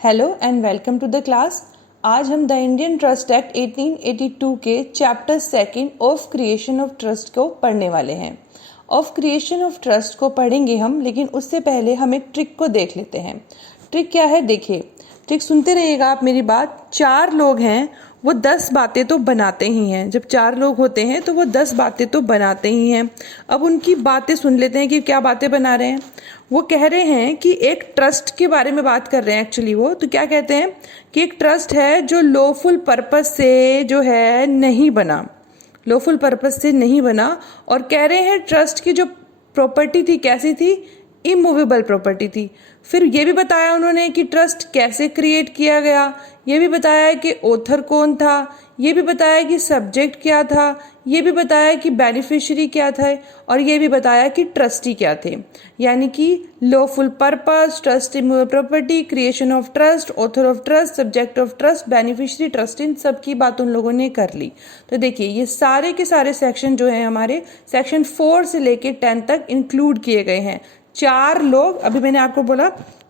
Hello and welcome to the class. आज हम the Indian Trust Act 1882 के chapter second of creation of trust को पढ़ने वाले हैं। ऑफ क्रिएशन ऑफ ट्रस्ट को पढ़ेंगे हम, लेकिन उससे पहले हम एक ट्रिक को देख लेते हैं। ट्रिक क्या है, देखिए ट्रिक सुनते रहिएगा आप मेरी बात। 4 लोग हैं, वो 10 बातें तो बनाते ही हैं। जब 4 लोग होते हैं तो वो 10 बातें तो बनाते ही हैं। अब उनकी बातें सुन लेते हैं कि क्या बातें बना रहे हैं। वो कह रहे हैं कि एक ट्रस्ट के बारे में बात कर रहे हैं। एक्चुअली वो तो क्या कहते हैं कि एक ट्रस्ट है जो लॉफुल पर्पस से जो है नहीं बना, लॉफुल पर्पस से नहीं बना। और कह रहे हैं ट्रस्ट की जो प्रॉपर्टी थी कैसी थी, इमूवेबल प्रॉपर्टी थी। फिर ये भी बताया उन्होंने कि ट्रस्ट कैसे क्रिएट किया गया, ये भी बताया कि ऑथर कौन था, ये भी बताया कि सब्जेक्ट क्या था, ये भी बताया कि बेनिफिशियरी क्या था, और ये भी बताया कि ट्रस्टी क्या थे। यानी कि lawful purpose, trust immovable property, creation of trust, author of trust, subject of trust, beneficiary, trust, इन सब की बात उन लोगों ने कर ली। तो देखिए ये सारे के सारे सेक्शन जो हैं हमारे सेक्शन 4 से लेके 10 तक इंक्लूड किए गए हैं। 4 लोग, अभी मैंने आपको बोला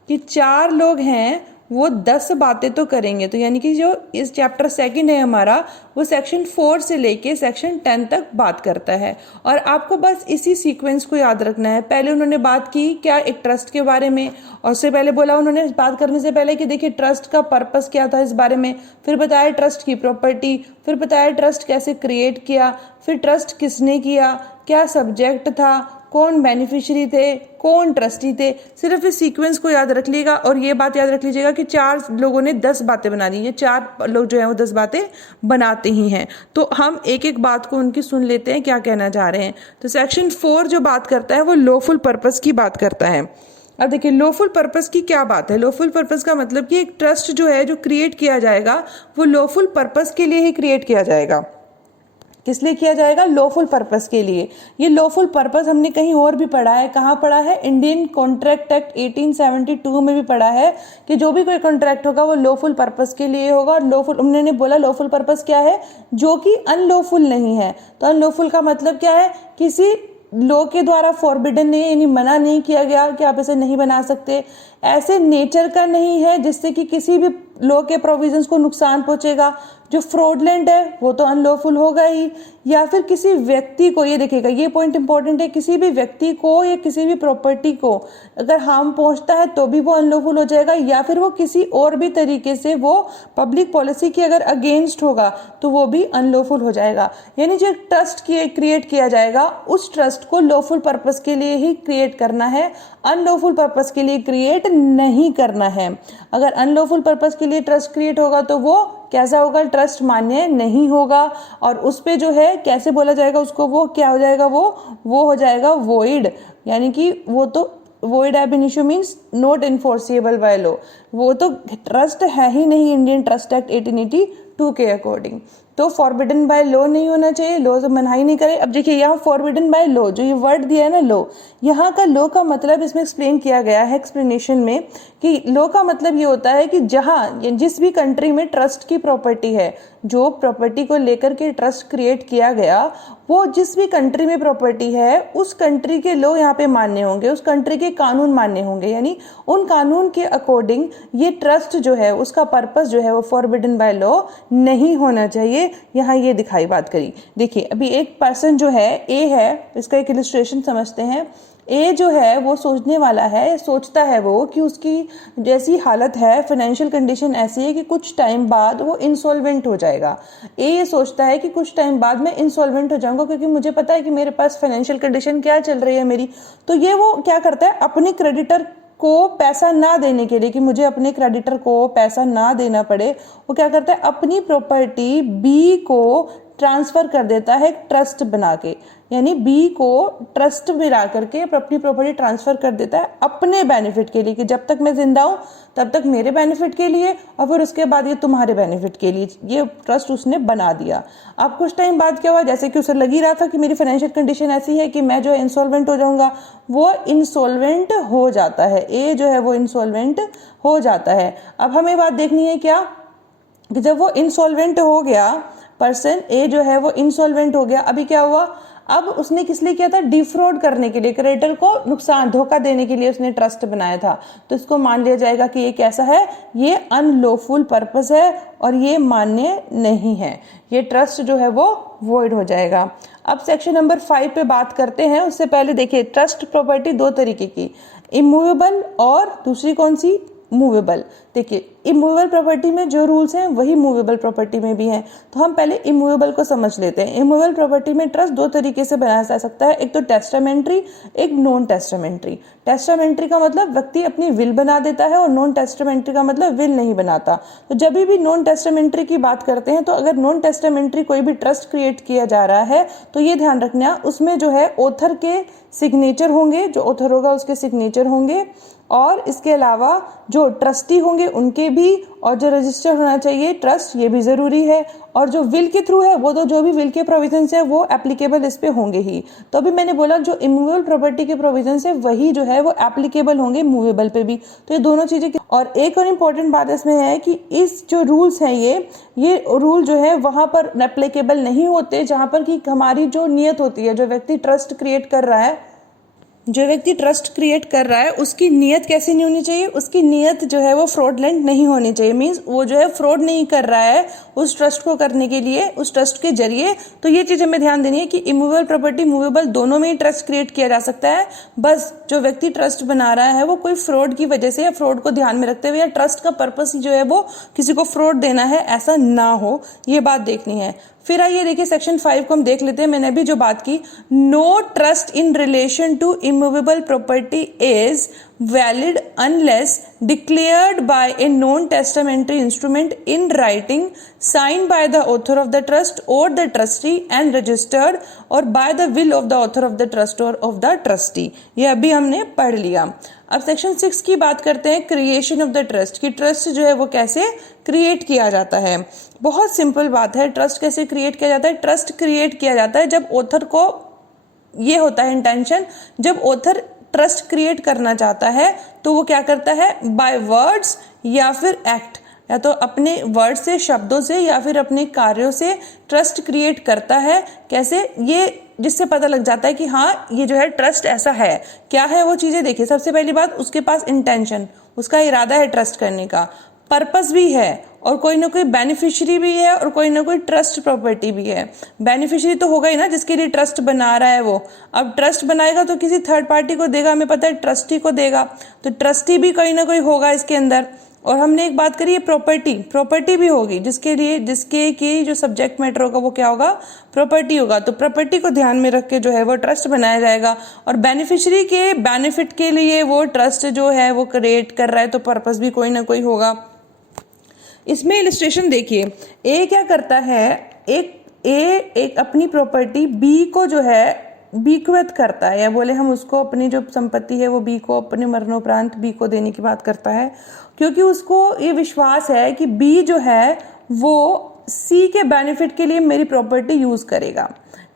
कि 4 लोग हैं, वो 10 बातें तो करेंगे। तो यानी कि जो इस चैप्टर सेकंड है हमारा, वो सेक्शन 4 से लेके सेक्शन 10 तक बात करता है। और आपको बस इसी सीक्वेंस को याद रखना है। पहले उन्होंने बात की क्या, एक ट्रस्ट के बारे में, और उससे पहले बोला उन्होंने बात करने से पहले कि देखिए ट्रस्ट का पर्पस क्या था इस बारे में। फिर बताया ट्रस्ट की प्रॉपर्टी, फिर बताया ट्रस्ट कैसे क्रिएट किया, फिर ट्रस्ट किसने किया, क्या सब्जेक्ट था, कौन बेनिफिशियरी थे, कौन ट्रस्टी थे। सिर्फ इस सीक्वेंस को याद रख लीजिएगा। और ये बात याद रख लीजिएगा कि 4 लोगों ने 10 बातें बना दी। ये 4 लोग जो हैं वो 10 बातें बनाते ही हैं। तो हम एक एक बात को उनकी सुन लेते हैं क्या कहना चाह रहे हैं। तो सेक्शन 4 जो बात करता है वो लॉफुल पर्पस की बात करता है। अब देखिए लॉफुल पर्पस की क्या बात है। लॉफुल पर्पस का मतलब कि एक ट्रस्ट जो है, जो क्रिएट किया जाएगा, वो लॉफुल पर्पस के लिए ही क्रिएट किया जाएगा। किस लिए किया जाएगा? लॉफुल पर्पस के लिए। ये लॉफुल पर्पस हमने कहीं और भी पढ़ा है। कहाँ पढ़ा है? इंडियन कॉन्ट्रैक्ट एक्ट 1872 में भी पढ़ा है कि जो भी कोई कॉन्ट्रैक्ट होगा वो लॉफुल पर्पस के लिए होगा। और लॉफुल, उन्होंने बोला लॉफुल पर्पस क्या है? जो कि अनलॉफुल नहीं है। तो अनलॉफुल का मतलब क्या है? किसी लॉ के द्वारा फॉरबिडन नहीं है, यानी मना नहीं किया गया कि आप इसे नहीं बना सकते। ऐसे नेचर का नहीं है जिससे कि किसी भी लॉ के प्रोविजंस को नुकसान पहुंचेगा। जो फ्रॉडलेंट है वो तो अनलॉफुल होगा ही। या फिर किसी व्यक्ति को, ये देखिएगा ये पॉइंट इंपॉर्टेंट है, किसी भी व्यक्ति को या किसी भी प्रॉपर्टी को अगर हार्म पहुंचता है तो भी वो अनलॉफुल हो जाएगा। या फिर वो किसी और भी तरीके से वो पब्लिक पॉलिसी के अगर अगेंस्ट होगा तो वो भी अनलॉफुल हो जाएगा। यानी जो ट्रस्ट क्रिएट किया जाएगा उस ट्रस्ट को लॉफुल पर्पस के लिए ही क्रिएट करना है, अनलॉफुल पर्पस के लिए क्रिएट नहीं करना है। अगर अनलॉफुल पर्पस के लिए ट्रस्ट क्रिएट होगा तो वो कैसा होगा? ट्रस्ट मान्य नहीं होगा। और उस पे जो है कैसे बोला जाएगा उसको, वो क्या हो जाएगा? वो हो जाएगा वॉइड। यानी कि वो तो वॉइड एब initio means not enforceable by law. वो तो ट्रस्ट है ही नहीं इंडियन ट्रस्ट एक्ट 1882 के अकॉर्डिंग। तो फॉरबिडन बाय लॉ नहीं होना चाहिए, लॉ से मनाही नहीं करे। अब देखिए यहाँ फॉरबिडन बाय लॉ, जो ये वर्ड दिया है ना लॉ, यहाँ का लॉ का मतलब इसमें एक्सप्लेन किया गया है एक्सप्लेनेशन में कि लॉ का मतलब ये होता है कि जहाँ जिस भी कंट्री में ट्रस्ट की प्रॉपर्टी है, जो प्रॉपर्टी को लेकर के ट्रस्ट क्रिएट किया गया, वो जिस भी कंट्री में प्रॉपर्टी है उस कंट्री के लॉ यहाँ पे मान्य होंगे, उस कंट्री के कानून मान्य होंगे। यानी उन कानून के अकॉर्डिंग ये ट्रस्ट जो है उसका पर्पस जो है वो फॉरबिडन बाय लॉ नहीं होना चाहिए। यहाँ ये दिखाई बात करी। देखिए अभी एक पर्सन जो है ए है, इसका एक इलस्ट्रेशन समझते हैं। ए जो है वो सोचने वाला है, सोचता है वो कि उसकी जैसी हालत है, फाइनेंशियल कंडीशन ऐसी है कि कुछ टाइम बाद वो इंसॉल्वेंट हो जाएगा। ए ये सोचता है कि कुछ टाइम बाद मैं इंसॉल्वेंट हो जाऊंगा, क्योंकि मुझे पता है कि मेरे पास फाइनेंशियल कंडीशन क्या चल रही है मेरी। तो ये वो क्या करता है, अपने क्रेडिटर को पैसा ना देने के लिए, कि मुझे अपने क्रेडिटर को पैसा ना देना पड़े, वो क्या करता है, अपनी प्रॉपर्टी बी को ट्रांसफर कर देता है ट्रस्ट बना के। यानी बी को ट्रस्ट मिला करके अपनी प्रॉपर्टी ट्रांसफर कर देता है अपने बेनिफिट के लिए, कि जब तक मैं जिंदा हूं तब तक मेरे बेनिफिट के लिए, और फिर उसके बाद ये तुम्हारे बेनिफिट के लिए ये ट्रस्ट उसने बना दिया। अब कुछ टाइम बाद क्या हुआ, जैसे कि उसे लग ही रहा था कि मेरी फाइनेंशियल कंडीशन ऐसी है कि मैं जो है इंसॉल्वेंट हो जाऊंगा, वो इंसॉल्वेंट हो जाता है। ए जो है वो इंसॉल्वेंट हो जाता है। अब हमें बात देखनी है क्या, कि जब वो इंसॉल्वेंट हो गया, पर्सन ए जो है वो इंसॉल्वेंट हो गया, अभी क्या हुआ, अब उसने किस लिए किया था? डिफ्रॉड करने के लिए, क्रेडिटर को नुकसान, धोखा देने के लिए उसने ट्रस्ट बनाया था। तो इसको मान लिया जाएगा कि ये कैसा है? ये अनलॉफुल पर्पस है और ये मान्य नहीं है। ये ट्रस्ट जो है वो वॉइड हो जाएगा। अब सेक्शन नंबर 5 पे बात करते हैं। उससे पहले देखिए, ट्रस्ट प्रॉपर्टी दो तरीके की, इमूवेबल और दूसरी कौन सी? मूवेबल। देखिए, इमूवेबल प्रॉपर्टी में जो रूल्स हैं वही मूवेबल प्रॉपर्टी में भी हैं। तो हम पहले इमूवेबल को समझ लेते हैं। इमूवेबल प्रॉपर्टी में ट्रस्ट दो तरीके से बनाया जा सकता है, एक तो टेस्टामेंट्री, एक नॉन टेस्टामेंट्री। टेस्टामेंट्री का मतलब व्यक्ति अपनी विल बना देता है और नॉन टेस्टामेंट्री का मतलब विल नहीं बनाता। तो जब भी नॉन टेस्टामेंट्री की बात करते हैं, तो अगर नॉन टेस्टामेंट्री कोई भी ट्रस्ट क्रिएट किया जा रहा है तो ये ध्यान रखना, उसमें जो है ऑथर के सिग्नेचर होंगे, जो ऑथर होगा उसके सिग्नेचर होंगे, और इसके अलावा जो ट्रस्टी होंगे उनके भी, और जो रजिस्टर होना चाहिए ट्रस्ट, ये भी ज़रूरी है। और जो विल के थ्रू है वो तो जो भी विल के प्रोविजंस है वो एप्लीकेबल इस पे होंगे ही। तो अभी मैंने बोला जो इमूवेबल प्रॉपर्टी के प्रोविजंस है वही जो है वो एप्लीकेबल होंगे मूवेबल पे भी। तो ये दोनों चीज़ें। और एक और इम्पॉर्टेंट बात इसमें है कि इस जो रूल्स हैं ये रूल जो है वहाँ पर एप्लीकेबल नहीं होते जहाँ पर कि हमारी जो नियत होती है, जो व्यक्ति ट्रस्ट क्रिएट कर रहा है, उसकी नियत कैसी नहीं होनी चाहिए? उसकी नियत जो है वो फ्रॉडलेंट नहीं होनी चाहिए। मींस वो जो है फ्रॉड नहीं कर रहा है उस ट्रस्ट को करने के लिए, उस ट्रस्ट के जरिए। तो ये चीज़ हमें ध्यान देनी है कि इमूवेबल प्रॉपर्टी, मूवेबल दोनों में ही ट्रस्ट क्रिएट किया जा सकता है। बस जो व्यक्ति ट्रस्ट बना रहा है वो कोई फ्रॉड की वजह से या फ्रॉड को ध्यान में रखते हुए या ट्रस्ट का पर्पस जो है वो किसी को फ्रॉड देना है, ऐसा ना हो, ये बात देखनी है। फिर आइए देखिए सेक्शन 5 को हम देख लेते हैं। मैंने अभी जो बात की, no trust in relation to immovable property is valid unless declared by a non testamentary instrument in writing, signed by the author of the trust और द ट्रस्टी एंड रजिस्टर्ड, और by the will of the author of the trust और of the trustee. ये अभी हमने पढ़ लिया। अब section 6 की बात करते हैं, क्रिएशन ऑफ द ट्रस्ट, की ट्रस्ट जो है वो कैसे क्रिएट किया जाता है। बहुत सिंपल बात है, ट्रस्ट कैसे क्रिएट किया जाता है? ट्रस्ट क्रिएट किया जाता है जब ऑथर को ये होता है इंटेंशन, जब ऑथर ट्रस्ट क्रिएट करना चाहता है तो वो क्या करता है? बाय वर्ड्स या फिर एक्ट, या तो अपने वर्ड से, शब्दों से, या फिर अपने कार्यों से ट्रस्ट क्रिएट करता है। कैसे? ये जिससे पता लग जाता है कि हाँ ये जो है ट्रस्ट ऐसा है। क्या है वो चीज़ें? देखिए, सबसे पहली बात, उसके पास इंटेंशन, उसका इरादा है ट्रस्ट करने का, पर्पस भी है, और कोई ना कोई बेनिफिशियरी भी है, और कोई ना कोई ट्रस्ट प्रॉपर्टी भी है। बेनिफिशियरी तो होगा ही ना जिसके लिए ट्रस्ट बना रहा है वो। अब ट्रस्ट बनाएगा तो किसी थर्ड पार्टी को देगा, हमें पता है ट्रस्टी को देगा, तो ट्रस्टी भी कोई ना कोई होगा इसके अंदर। और हमने एक बात करी है, प्रॉपर्टी भी होगी, जिसके की जो सब्जेक्ट मैटर होगा वो क्या होगा? प्रॉपर्टी होगा। तो प्रॉपर्टी को ध्यान में रख के जो है वो ट्रस्ट बनाया जाएगा, और बेनिफिशियरी के बेनिफिट के लिए वो ट्रस्ट जो है वो क्रिएट कर रहा है, तो पर्पस भी कोई ना कोई होगा। इसमें इलस्ट्रेशन देखिए, ए क्या करता है, एक अपनी प्रॉपर्टी बी को जो है बीक्वेथ करता है, या बोले हम उसको अपनी जो संपत्ति है वो बी को अपने मरणोपरांत बी को देने की बात करता है, क्योंकि उसको ये विश्वास है कि बी जो है वो सी के बेनिफिट के लिए मेरी प्रॉपर्टी यूज करेगा।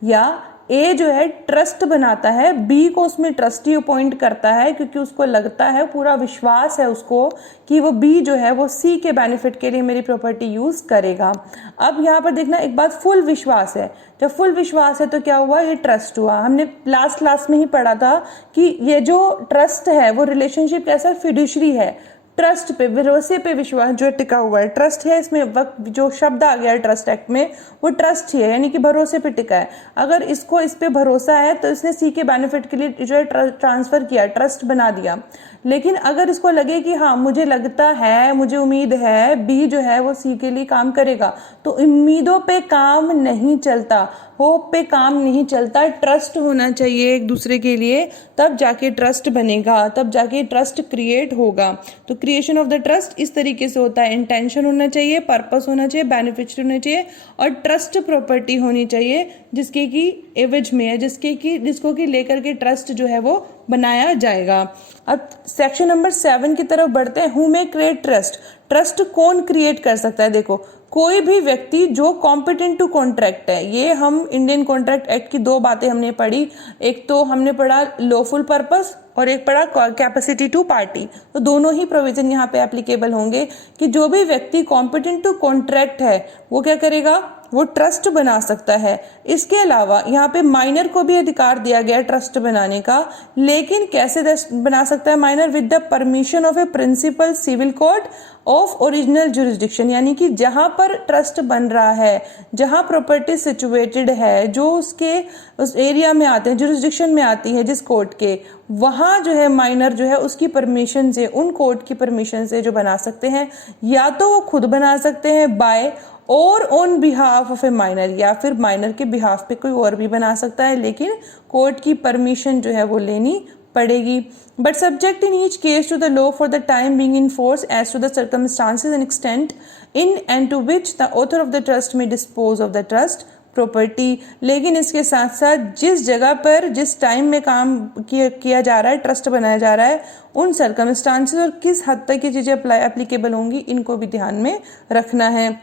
या ए जो है ट्रस्ट बनाता है, बी को उसमें ट्रस्टी अपॉइंट करता है, क्योंकि उसको लगता है, पूरा विश्वास है उसको कि वो बी जो है वो सी के बेनिफिट के लिए मेरी प्रॉपर्टी यूज करेगा। अब यहाँ पर देखना एक बात, फुल विश्वास है। जब फुल विश्वास है तो क्या हुआ? ये ट्रस्ट हुआ। हमने लास्ट क्लास में ही पढ़ा था कि ये जो ट्रस्ट है वो रिलेशनशिप कैसा? फिड्यूशरी है, ट्रस्ट पे, भरोसे पे विश्वास जो टिका हुआ है, ट्रस्ट है। इसमें वक्त जो शब्द आ गया है ट्रस्ट एक्ट में वो ट्रस्ट ही है, यानी कि भरोसे पे टिका है। अगर इसको इस पे भरोसा है तो इसने सी के बेनिफिट के लिए जो है ट्रांसफर किया, ट्रस्ट बना दिया। लेकिन अगर इसको लगे कि हाँ मुझे लगता है, मुझे उम्मीद है बी जो है वो सी के लिए काम करेगा, तो उम्मीदों पे काम नहीं चलता, होप पे काम नहीं चलता, ट्रस्ट होना चाहिए एक दूसरे के लिए, तब जाके ट्रस्ट बनेगा, तब जाके ट्रस्ट क्रिएट होगा। तो क्रिएशन ऑफ द ट्रस्ट इस तरीके से होता है, इंटेंशन होना चाहिए, पर्पस होना चाहिए, बेनिफिशियरी होना चाहिए, और ट्रस्ट प्रॉपर्टी होनी चाहिए जिसके की एवज में है, जिसको की लेकर के ट्रस्ट जो है वो बनाया जाएगा। अब सेक्शन नंबर 7 की तरफ बढ़ते हैं। Who may create trust, trust कौन क्रिएट कर सकता है? देखो, कोई भी व्यक्ति जो कॉम्पिटेंट टू कॉन्ट्रैक्ट है। ये हम इंडियन कॉन्ट्रैक्ट एक्ट की दो बातें हमने पढ़ी, एक तो हमने पढ़ा लॉफुल पर्पस और एक पढ़ा कैपेसिटी टू पार्टी। तो दोनों ही प्रोविजन यहाँ पे एप्लीकेबल होंगे कि जो भी व्यक्ति कॉम्पिटेंट टू कॉन्ट्रैक्ट है वो क्या करेगा? वो ट्रस्ट बना सकता है। इसके अलावा यहाँ पे माइनर को भी अधिकार दिया गया है ट्रस्ट बनाने का, लेकिन कैसे बना सकता है minor? With the permission of a principal civil court of original jurisdiction, यानी कि जहां पर ट्रस्ट बन रहा है, जहां प्रॉपर्टी सिचुएटेड है, जो उसके उस एरिया में आते हैं, जुरिस्डिक्शन में आती है जिस कोर्ट के, वहां जो है माइनर जो है उसकी परमिशन से, उन कोर्ट की परमिशन से जो बना सकते हैं, या तो वो खुद बना सकते हैं बाय और on behalf of A minor, या फिर माइनर के बिहाफ पे कोई और भी बना सकता है, लेकिन कोर्ट की परमिशन जो है वो लेनी पड़ेगी। But subject in each case to the law for the time being in force as to the circumstances and extent in and to which the author of the trust may dispose of the trust property. लेकिन इसके साथ साथ जिस जगह पर जिस time में काम किया जा रहा है, ट्रस्ट बनाया जा रहा है, उन सर्कमस्टांसेस और किस हद तक ये चीजें एप्लीकेबल होंगी, इनको भी ध्यान में रखना है।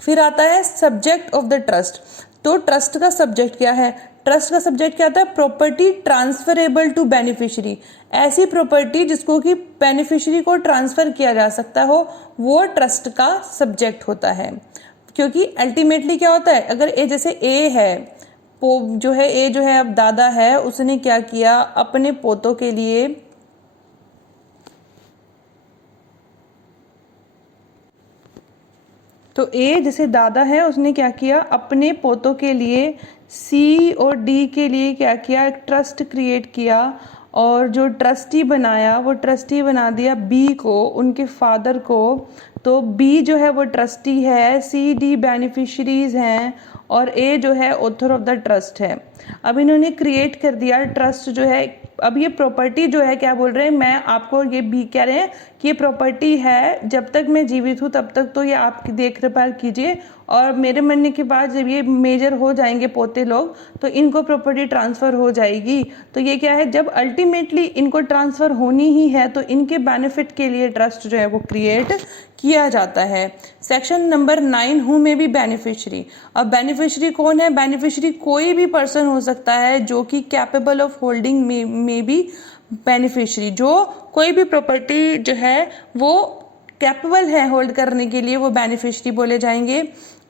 फिर आता है सब्जेक्ट ऑफ द ट्रस्ट। तो ट्रस्ट का सब्जेक्ट क्या है? ट्रस्ट का सब्जेक्ट क्या होता है? Property transferable to beneficiary. ऐसी प्रॉपर्टी जिसको कि बेनिफिशियरी को ट्रांसफर किया जा सकता हो, वो ट्रस्ट का सब्जेक्ट होता है। क्योंकि अल्टीमेटली क्या होता है, अगर ए जैसे ए है, ए जो है अब दादा है, उसने क्या किया अपने पोतों के लिए, तो ए जैसे दादा है, उसने क्या किया अपने पोतों के लिए, सी और डी के लिए क्या किया, एक ट्रस्ट क्रिएट किया, और जो ट्रस्टी बनाया वो ट्रस्टी बना दिया बी को, उनके फादर को। तो बी जो है वो ट्रस्टी है, सी डी बेनिफिशरीज हैं, और ए जो है ऑथर ऑफ द ट्रस्ट है। अब इन्होंने क्रिएट कर दिया ट्रस्ट जो है। अब ये प्रॉपर्टी जो है, क्या बोल रहे हैं, मैं आपको ये भी कह रहे हैं कि ये प्रॉपर्टी है, जब तक मैं जीवित हूँ तब तक तो ये आपकी देखभाल कीजिए, और मेरे मरने के बाद जब ये मेजर हो जाएंगे पोते लोग, तो इनको प्रॉपर्टी ट्रांसफर हो जाएगी। तो ये क्या है, जब अल्टीमेटली इनको ट्रांसफर होनी ही है तो इनके बेनिफिट के लिए ट्रस्ट जो है वो क्रिएट किया जाता है। सेक्शन नंबर 9, हु में बी बेनिफिशियरी। अब बेनिफिशियरी कौन है? बेनिफिशियरी कोई भी पर्सन हो सकता है जो कि कैपेबल ऑफ होल्डिंग में बी बेनिफिशियरी, जो कोई भी प्रॉपर्टी जो है वो कैपेबल है होल्ड करने के लिए, वो बेनिफिशियरी बोले जाएंगे।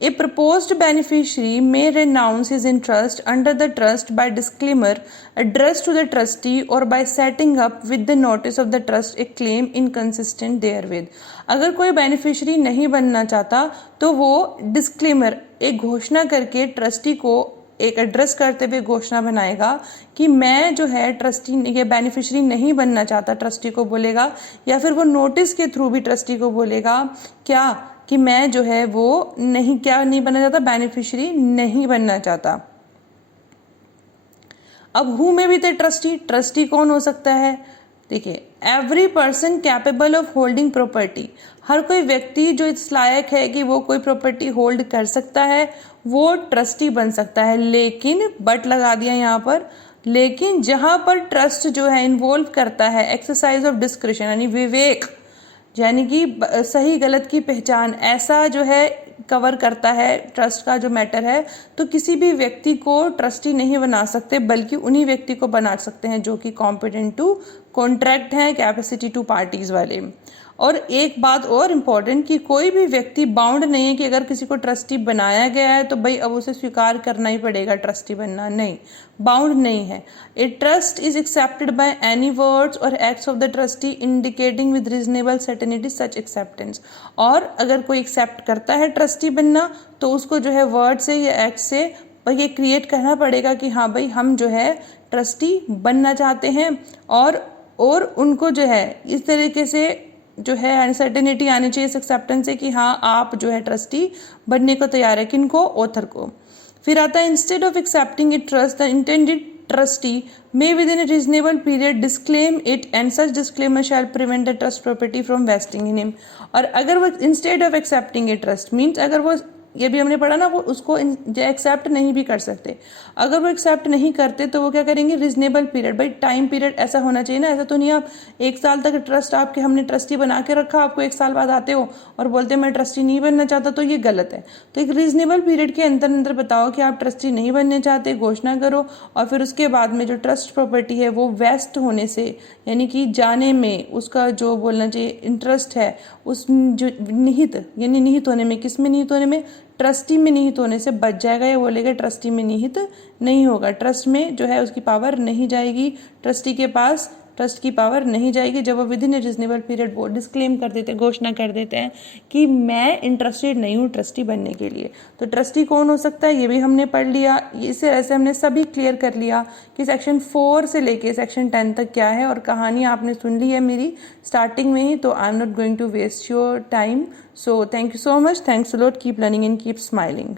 A proposed beneficiary may renounce his interest under the trust by disclaimer addressed to the trustee or by setting up with the notice of the trust a claim inconsistent therewith। अगर कोई beneficiary नहीं बनना चाहता तो वो disclaimer, एक घोषणा करके ट्रस्टी को एक एड्रेस करते हुए घोषणा बनाएगा कि मैं जो है ट्रस्टी ये बेनिफिशियरी नहीं बनना चाहता, ट्रस्टी को बोलेगा, या फिर वो नोटिस के थ्रू भी ट्रस्टी को बोलेगा क्या कि मैं जो है वो नहीं बनना चाहता, बेनिफिशियरी नहीं बनना चाहता। अब हु में भी थे ट्रस्टी। ट्रस्टी कौन हो सकता है? देखिए, every person capable of holding property, हर कोई व्यक्ति जो इस लायक है कि वो कोई प्रॉपर्टी होल्ड कर सकता है, वो ट्रस्टी बन सकता है। लेकिन बट लगा दिया यहाँ पर, लेकिन जहां पर ट्रस्ट जो है इन्वॉल्व करता है एक्सरसाइज ऑफ डिस्क्रिशन, यानी विवेक, यानी कि सही गलत की पहचान, ऐसा जो है कवर करता है ट्रस्ट का जो मैटर है, तो किसी भी व्यक्ति को ट्रस्टी नहीं बना सकते, बल्कि उन्हीं व्यक्ति को बना सकते हैं जो कि कॉम्पिटेंट टू कॉन्ट्रैक्ट हैं, कैपेसिटी टू पार्टीज वाले। और एक बात और इम्पॉर्टेंट कि कोई भी व्यक्ति बाउंड नहीं है कि अगर किसी को ट्रस्टी बनाया गया है तो भाई अब उसे स्वीकार करना ही पड़ेगा ट्रस्टी बनना, नहीं, बाउंड नहीं है। A trust is accepted by any words or acts of the trustee indicating with reasonable certainty such acceptance. और अगर कोई एक्सेप्ट करता है ट्रस्टी बनना तो उसको जो है वर्ड से या एक्ट से भाई ये क्रिएट करना पड़ेगा कि हाँ भाई हम जो है ट्रस्टी बनना चाहते हैं, और उनको जो है इस तरीके से जो है अनसर्टेनिटी आनी चाहिए इस एक्सेप्टेंस से कि हाँ आप जो है ट्रस्टी बनने को तैयार है, किनको? ऑथर को। फिर आता है instead of accepting it trust the intended trustee may within a reasonable period disclaim it and such disclaimer shall prevent the trust property from vesting in him। और अगर वो instead of accepting a trust means अगर वो, ये भी हमने पढ़ा ना, वो उसको एक्सेप्ट नहीं भी कर सकते। अगर वो एक्सेप्ट नहीं करते तो वो क्या करेंगे? रीजनेबल पीरियड, भाई टाइम पीरियड ऐसा होना चाहिए ना, ऐसा तो नहीं आप 1 साल तक ट्रस्ट आपके हमने ट्रस्टी बना के रखा, आपको 1 साल बाद आते हो और बोलते मैं ट्रस्टी नहीं बनना चाहता, तो ये गलत है। तो एक रीजनेबल पीरियड के अंदर बताओ कि आप ट्रस्टी नहीं बनने चाहते, घोषणा करो, और फिर उसके बाद में जो ट्रस्ट प्रॉपर्टी है वो वेस्ट होने से, यानी कि जाने में उसका जो बोलना चाहिए इंटरेस्ट है, उस जो निहित, यानी निहित होने में, किस में निहित होने में? ट्रस्टी में निहित होने से बच जाएगा, या बोलेगा ट्रस्टी में निहित नहीं होगा। ट्रस्ट में जो है उसकी पावर नहीं जाएगी, ट्रस्टी के पास ट्रस्ट की पावर नहीं जाएगी जब वो with in A reasonable period वो डिस्क्लेम कर देते हैं, घोषणा कर देते हैं कि मैं इंटरेस्टेड नहीं हूँ ट्रस्टी बनने के लिए। तो ट्रस्टी कौन हो सकता है ये भी हमने पढ़ लिया। इसे ऐसे हमने सभी क्लियर कर लिया कि सेक्शन 4 से लेके सेक्शन 10 तक क्या है, और कहानी आपने सुन ली है मेरी स्टार्टिंग में ही, तो I am not going to waste your time. So thank you so much, thanks a lot, keep learning and keep smiling.